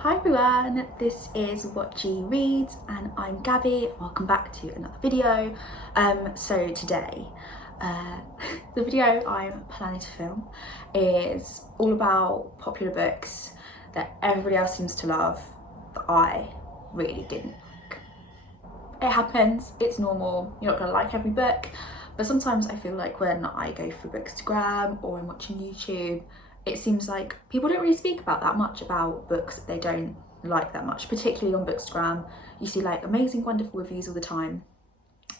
Hi everyone, this is What G Reads and I'm Gabby. Welcome back to another video. So today, the video I'm planning to film is all about popular books that everybody else seems to love that I really didn't like. It happens, it's normal, you're not gonna like every book, but sometimes I feel like when I go for Bookstagram or I'm watching YouTube, it seems like people don't really speak about that much about books that they don't like that much, particularly on Bookstagram. You see like amazing, wonderful reviews all the time.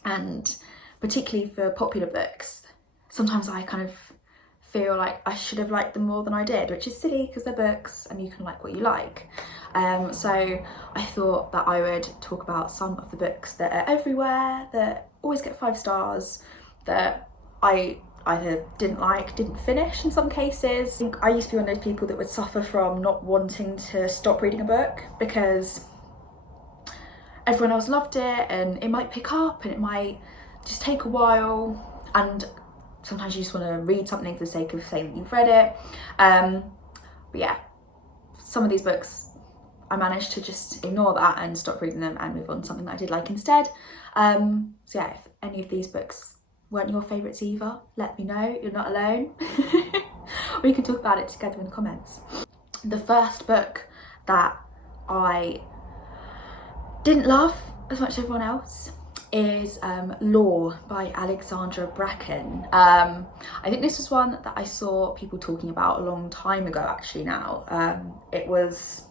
And particularly for popular books, sometimes I kind of feel like I should have liked them more than I did, which is silly because they're books and you can like what you like. So I thought that I would talk about some of the books that are everywhere, that always get 5 stars, that I either didn't finish in some cases. I think I used to be one of those people that would suffer from not wanting to stop reading a book because everyone else loved it and it might pick up and it might just take a while, and sometimes you just want to read something for the sake of saying that you've read it. But yeah, some of these books I managed to just ignore that and stop reading them and move on to something that I did like instead. So yeah, if any of these books weren't your favourites either, let me know, you're not alone. We can talk about it together in the comments. The first book that I didn't love as much as everyone else is Law by Alexandra Bracken. I think this was one that I saw people talking about a long time ago actually now. It was,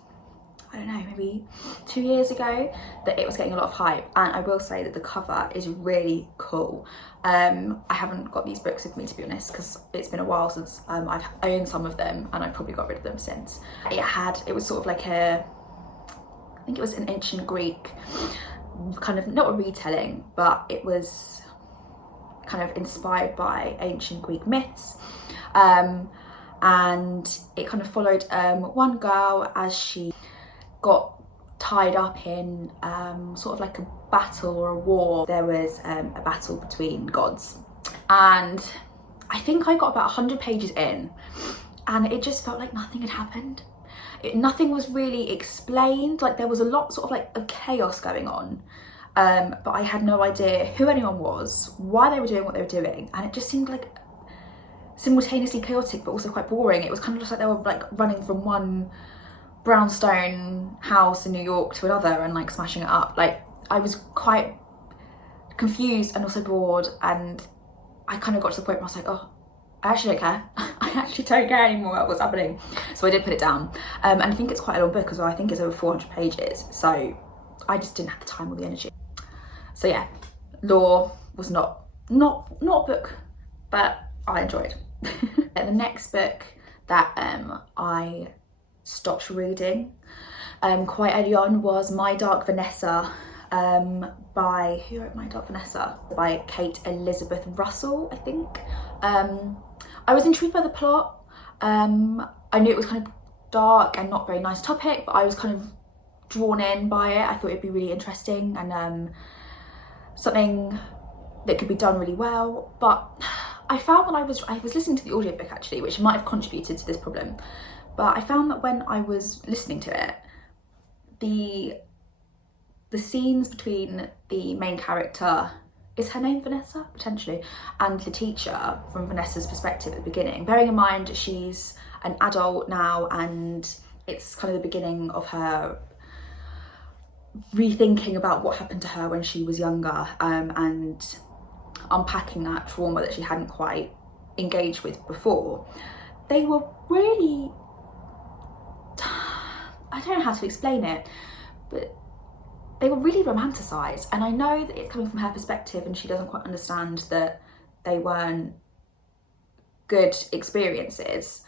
I don't know, maybe 2 years ago that it was getting a lot of hype, and I will say that the cover is really cool. I haven't got these books with me, to be honest, because it's been a while since I've owned some of them, and I've probably got rid of them since. It was sort of like I think it was an ancient Greek, kind of, not a retelling, but it was kind of inspired by ancient Greek myths. And it kind of followed one girl as she got tied up in sort of like a battle or a war. There was a battle between gods, and I think I got about 100 pages in and it just felt like nothing had happened. Nothing was really explained. Like there was a lot sort of like of chaos going on, but I had no idea who anyone was, why they were doing what they were doing, and it just seemed like simultaneously chaotic but also quite boring. It was kind of just like they were like running from one brownstone house in New York to another and like smashing it up. Like I was quite confused and also bored, and I kind of got to the point where I was like, oh, I actually don't care. I actually don't care anymore about what's happening. So I did put it down. And I think it's quite a long book as well. I think it's over 400 pages. So I just didn't have the time or the energy. So yeah, Law was not a book that I enjoyed. The next book that I stopped reading quite early on was My Dark Vanessa by, who wrote My Dark Vanessa? By Kate Elizabeth Russell, I think. I was intrigued by the plot. I knew it was kind of dark and not very nice topic, but I was kind of drawn in by it. I thought it'd be really interesting and something that could be done really well. But I found when I was listening to the audiobook actually, which might have contributed to this problem, but I found that when I was listening to it, the scenes between the main character, is her name Vanessa? Potentially, and the teacher, from Vanessa's perspective at the beginning, bearing in mind she's an adult now and it's kind of the beginning of her rethinking about what happened to her when she was younger, and unpacking that trauma that she hadn't quite engaged with before. They were really, I don't know how to explain it, but they were really romanticised, and I know that it's coming from her perspective and she doesn't quite understand that they weren't good experiences,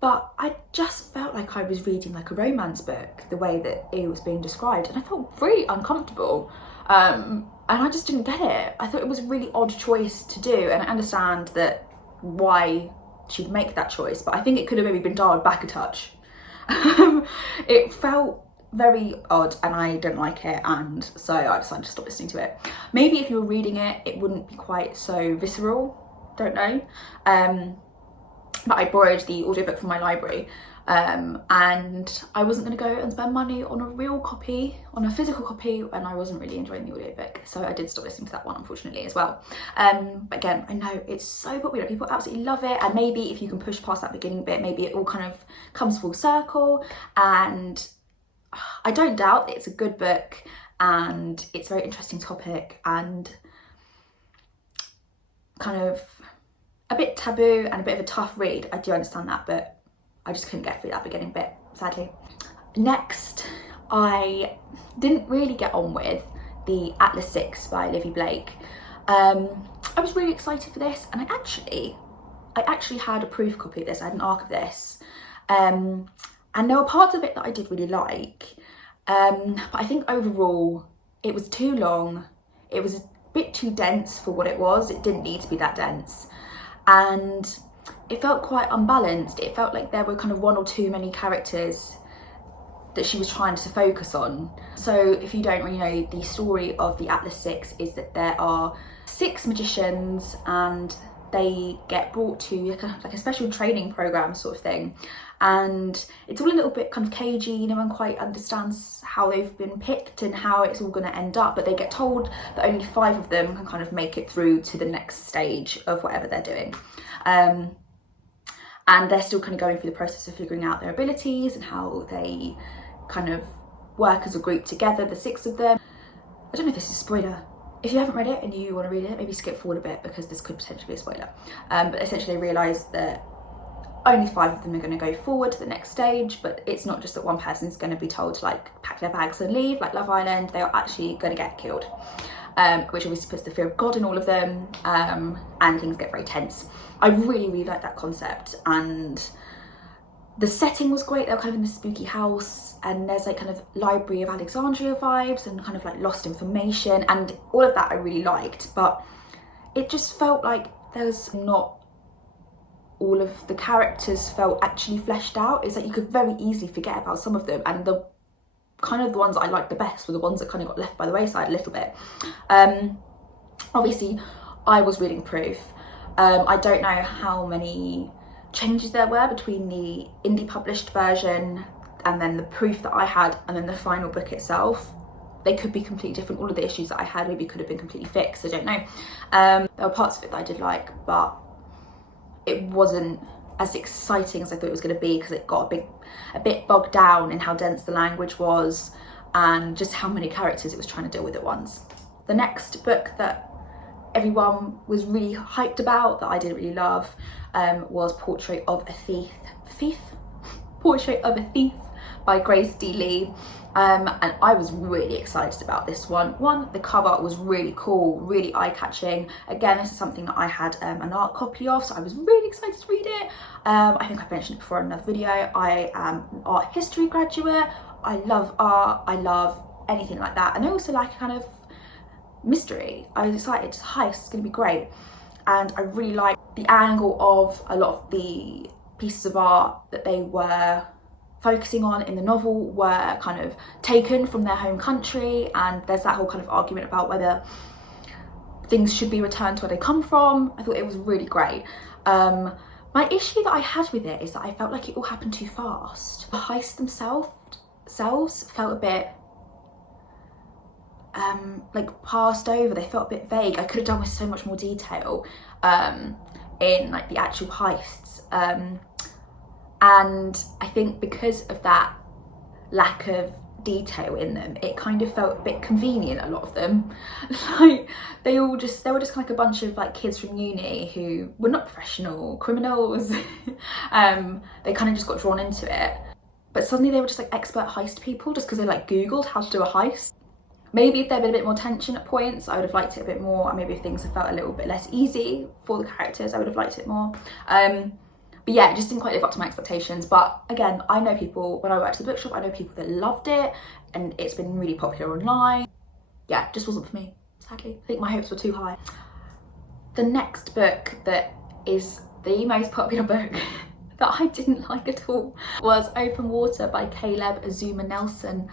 but I just felt like I was reading like a romance book the way that it was being described, and I felt really uncomfortable, and I just didn't get it. I thought it was a really odd choice to do, and I understand that why she'd make that choice, but I think it could have maybe been dialed back a touch. It felt very odd and I didn't like it, and so I decided to stop listening to it. Maybe if you were reading it, it wouldn't be quite so visceral, don't know. But I borrowed the audiobook from my library, and I wasn't going to go and spend money on a real copy, on a physical copy, and I wasn't really enjoying the audiobook, so I did stop listening to that one, unfortunately, as well. But again, I know it's so popular, people absolutely love it, and maybe if you can push past that beginning bit, maybe it all kind of comes full circle, and I don't doubt that it's a good book and it's a very interesting topic and kind of a bit taboo and a bit of a tough read. I do understand that, but I just couldn't get through that beginning bit, sadly. Next, I didn't really get on with the Atlas 6 by Livy Blake. I was really excited for this, and I actually had a proof copy of this. I had an ARC of this, and there were parts of it that I did really like, but I think overall it was too long. It was a bit too dense for what it was. It didn't need to be that dense, and it felt quite unbalanced. It felt like there were kind of one or two many characters that she was trying to focus on. So if you don't really know, the story of the Atlas 6 is that there are 6 magicians and they get brought to like a special training program sort of thing, and it's all a little bit kind of cagey. No one quite understands how they've been picked and how it's all going to end up, but they get told that only 5 of them can kind of make it through to the next stage of whatever they're doing, and they're still kind of going through the process of figuring out their abilities and how they kind of work as a group together, the 6 of them. I don't know if this is a spoiler. If you haven't read it and you want to read it, maybe skip forward a bit because this could potentially be a spoiler. But essentially they realise that only 5 of them are going to go forward to the next stage, but it's not just that one person's going to be told to like pack their bags and leave, like Love Island. They are actually going to get killed, which obviously puts the fear of God in all of them, and things get very tense. I really, really like that concept, and the setting was great. They were kind of in this spooky house, and there's like kind of Library of Alexandria vibes and kind of like lost information, and all of that I really liked, but it just felt like there was not all of the characters felt actually fleshed out. It's like you could very easily forget about some of them, and the kind of the ones that I liked the best were the ones that kind of got left by the wayside a little bit. Obviously I was reading proof. I don't know how many changes there were between the indie published version and then the proof that I had and then the final book itself. They could be completely different. All of the issues that I had maybe could have been completely fixed, I don't know. There were parts of it that I did like, but it wasn't as exciting as I thought it was going to be, because it got a bit bogged down in how dense the language was and just how many characters it was trying to deal with at once. The next book that everyone was really hyped about that I didn't really love was Portrait of a Thief by Grace D. Lee, and I was really excited about this one. The cover was really cool, really eye-catching. Again, this is something that I had an art copy of, so I was really excited to read it. I think I've mentioned it before in another video. I am an art history graduate. I love art, I love anything like that, and I also like a kind of mystery. I was excited. It's a heist, it's going to be great, and I really liked the angle of a lot of the pieces of art that they were focusing on in the novel were kind of taken from their home country, and there's that whole kind of argument about whether things should be returned to where they come from. I thought it was really great. My issue that I had with it is that I felt like it all happened too fast. The heists themselves felt a bit like passed over. They felt a bit vague. I could have done with so much more detail in like the actual heists, and I think because of that lack of detail in them, it kind of felt a bit convenient, a lot of them. Like they were just kind of like a bunch of like kids from uni who were not professional criminals. They kind of just got drawn into it, but suddenly they were just like expert heist people just because they like googled how to do a heist. Maybe if there'd been a bit more tension at points, I would have liked it a bit more, and maybe if things had felt a little bit less easy for the characters, I would have liked it more. But yeah, it just didn't quite live up to my expectations. But again, I know people, when I worked at the bookshop, I know people that loved it, and it's been really popular online. Yeah, it just wasn't for me, sadly. I think my hopes were too high. The next book that is the most popular book that I didn't like at all was Open Water by Caleb Azuma Nelson.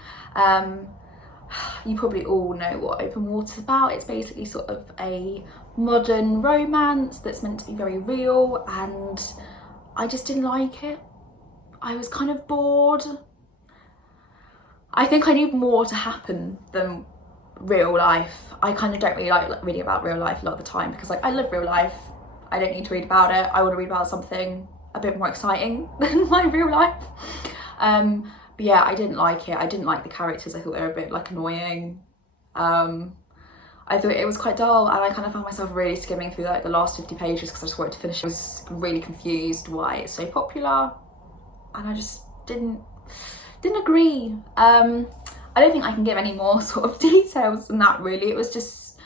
You probably all know what Open Water's about. It's basically sort of a modern romance that's meant to be very real, and I just didn't like it. I was kind of bored. I think I need more to happen than real life. I kind of don't really like reading about real life a lot of the time because like I live real life. I don't need to read about it. I want to read about something a bit more exciting than my real life. But yeah, I didn't like it. I didn't like the characters. I thought they were a bit like annoying. I thought it was quite dull, and I kind of found myself really skimming through like the last 50 pages because I just wanted to finish. I was really confused why it's so popular, and I just didn't agree. I don't think I can give any more sort of details than that really. It was just,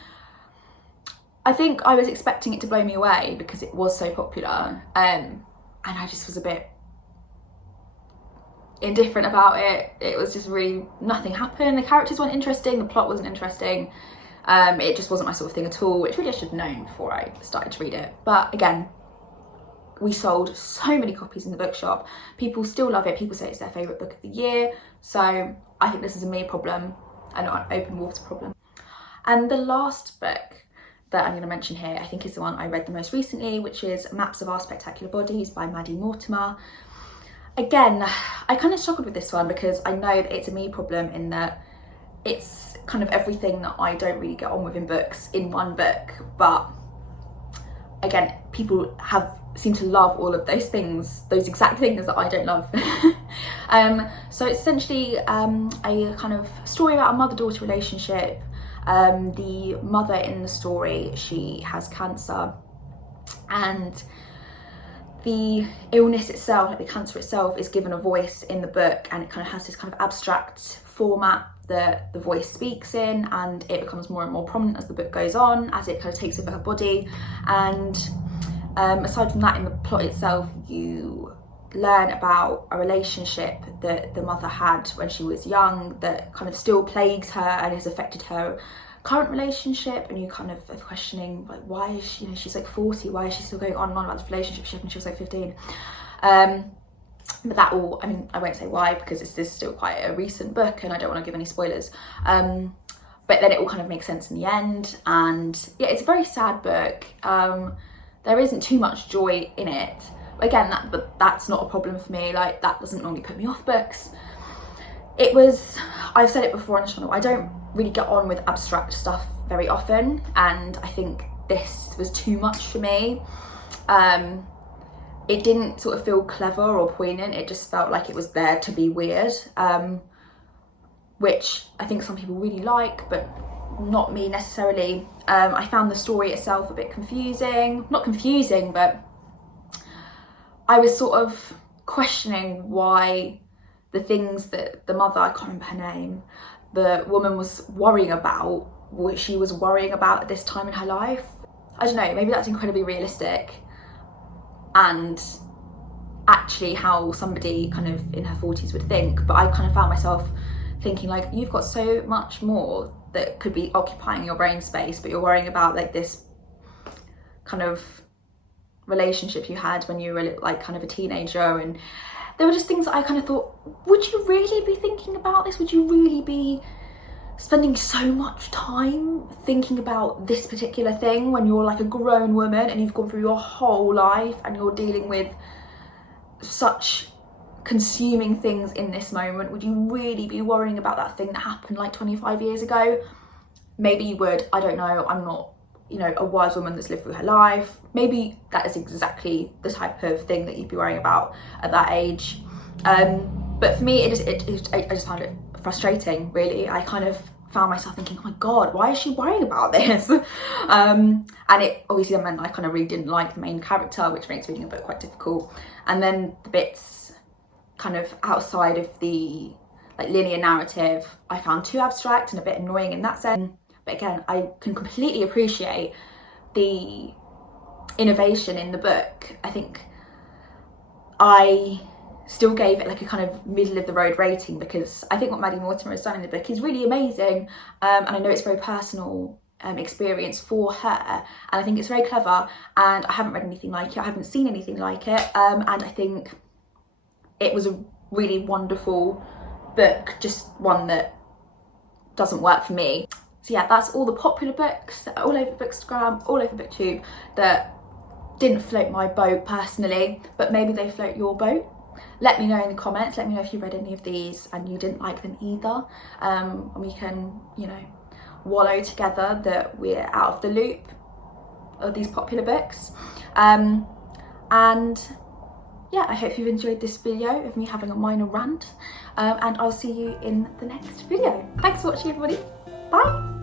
I think I was expecting it to blow me away because it was so popular, and I just was a bit indifferent about it. It was just really, nothing happened. The characters weren't interesting, the plot wasn't interesting. It just wasn't my sort of thing at all, which really I should have known before I started to read it. But again, we sold so many copies in the bookshop. People still love it. People say it's their favourite book of the year. So I think this is a me problem and not an open water problem. And the last book that I'm going to mention here, I think is the one I read the most recently, which is Maps of Our Spectacular Bodies by Maddie Mortimer. Again, I kind of struggled with this one because I know that it's a me problem in that it's kind of everything that I don't really get on with in books in one book. But again, people seem to love all of those things, those exact things that I don't love. So it's essentially a kind of story about a mother-daughter relationship. The mother in the story, she has cancer, and the illness itself, like the cancer itself, is given a voice in the book, and it kind of has this kind of abstract format that the voice speaks in, and it becomes more and more prominent as the book goes on, as it kind of takes over her body. And aside from that, in the plot itself, you learn about a relationship that the mother had when she was young that kind of still plagues her and has affected her current relationship, and you kind of are questioning like, why is she, she's like 40, why is she still going on and on about this relationship she had when she was like 15? But that all, I mean, I won't say why because this is still quite a recent book and I don't want to give any spoilers. But then it all kind of makes sense in the end, and yeah, it's a very sad book. There isn't too much joy in it. Again, but that's not a problem for me. Like, that doesn't normally put me off books. It was, I've said it before on the channel, I don't really get on with abstract stuff very often, and I think this was too much for me. It didn't sort of feel clever or poignant, it just felt like it was there to be weird, which I think some people really like, but not me necessarily. I found the story itself a bit confusing. Not confusing, but I was sort of questioning why the things that the mother, I can't remember her name, the woman was worrying about, what she was worrying about at this time in her life. I don't know, maybe that's incredibly realistic, and actually how somebody kind of in her 40s would think, but I kind of found myself thinking like, you've got so much more that could be occupying your brain space, but you're worrying about like this kind of relationship you had when you were like kind of a teenager. And there were just things that I kind of thought, would you really be thinking about this? Would you really be spending so much time thinking about this particular thing when you're like a grown woman and you've gone through your whole life and you're dealing with such consuming things in this moment? Would you really be worrying about that thing that happened like 25 years ago? Maybe you would, I don't know. I'm not, a wise woman that's lived through her life. Maybe that is exactly the type of thing that you'd be worrying about at that age. But for me, I just found it frustrating, really. I kind of found myself thinking, oh my God, why is she worrying about this? And it obviously meant I kind of really didn't like the main character, which makes reading a book quite difficult. And then the bits kind of outside of the like linear narrative, I found too abstract and a bit annoying in that sense. But again, I can completely appreciate the innovation in the book. I think I still gave it like a kind of middle of the road rating because I think what Maddie Mortimer has done in the book is really amazing, and I know it's a very personal experience for her, and I think it's very clever, and I haven't read anything like it, I haven't seen anything like it, and I think it was a really wonderful book, just one that doesn't work for me. So yeah, that's all the popular books that are all over Bookstagram, all over BookTube, that didn't float my boat personally, but maybe they float your boat. let me know in the comments. Let me know if you read any of these and you didn't like them either, and we can, you know, wallow together that we're out of the loop of these popular books. And yeah, I hope you've enjoyed this video of me having a minor rant, and I'll see you in the next video. Thanks for watching, everybody. Bye.